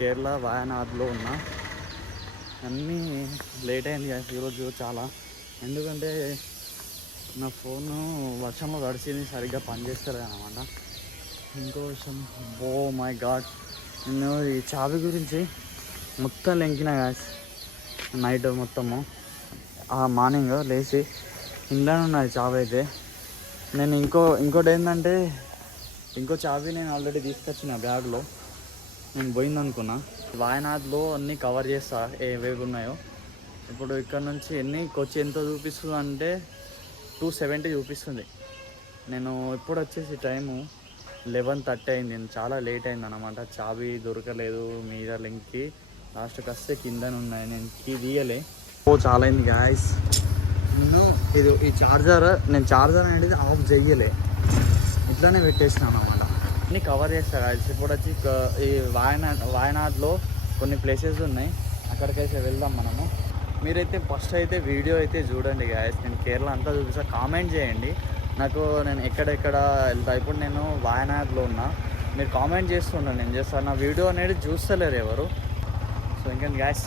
కేరళ వాయనాడ్లో ఉన్నా. అన్నీ లేట్ అయింది ఈరోజు చాలా, ఎందుకంటే నా ఫోను వర్షంలో తడిసింది, సరిగ్గా పనిచేస్తలేదు అనమాట. ఇంకో విషయం, ఓ మై గాడ్, నేను ఈ చావి గురించి మొత్తం లెంకిన గాయస్ నైట్ మొత్తము. మార్నింగ్ లేచి ఇంట్లోనే ఉన్నది చావి అయితే. నేను ఇంకోటి ఏంటంటే, ఇంకో చావి నేను ఆల్రెడీ తీసుకొచ్చిన బ్యాగ్లో, నేను పోయిందనుకున్నా. వాయనాడ్లో అన్నీ కవర్ చేస్తా ఏవేవి ఉన్నాయో. ఇప్పుడు ఇక్కడ నుంచి కొచ్చి ఎంత చూపిస్తుంది అంటే 270 చూపిస్తుంది. నేను ఇప్పుడు వచ్చేసి టైము 11:30 అయింది. నేను చాలా లేట్ అయింది అనమాట. చావి దొరకలేదు మీద లింక్కి, లాస్ట్కి వస్తే కిందనే ఉన్నాయి. నేను కీ తీయలే. చాలా అయింది గాయస్. ఈ చార్జర్ అనేది ఆఫ్ చెయ్యలే, ఇట్లానే పెట్టేసినాను అనమాట. అన్నీ కవర్ చేస్తాను గాయస్. ఇప్పుడు వచ్చి ఈ వాయనాడ్లో కొన్ని ప్లేసెస్ ఉన్నాయి, అక్కడికైతే వెళ్దాం మనము. మీరైతే ఫస్ట్ అయితే వీడియో అయితే చూడండి గాయస్. నేను కేరళ అంతా చూపిస్తా, కామెంట్ చేయండి నాకు నేను ఎక్కడెక్కడ వెళ్తా. ఇప్పుడు నేను వాయనాడ్లో ఉన్నా, మీరు కామెంట్ చేస్తుండండి, నేను చేస్తాను. నా వీడియో అనేది చూస్తలేరు ఎవరు. సో ఇంకా గాయస్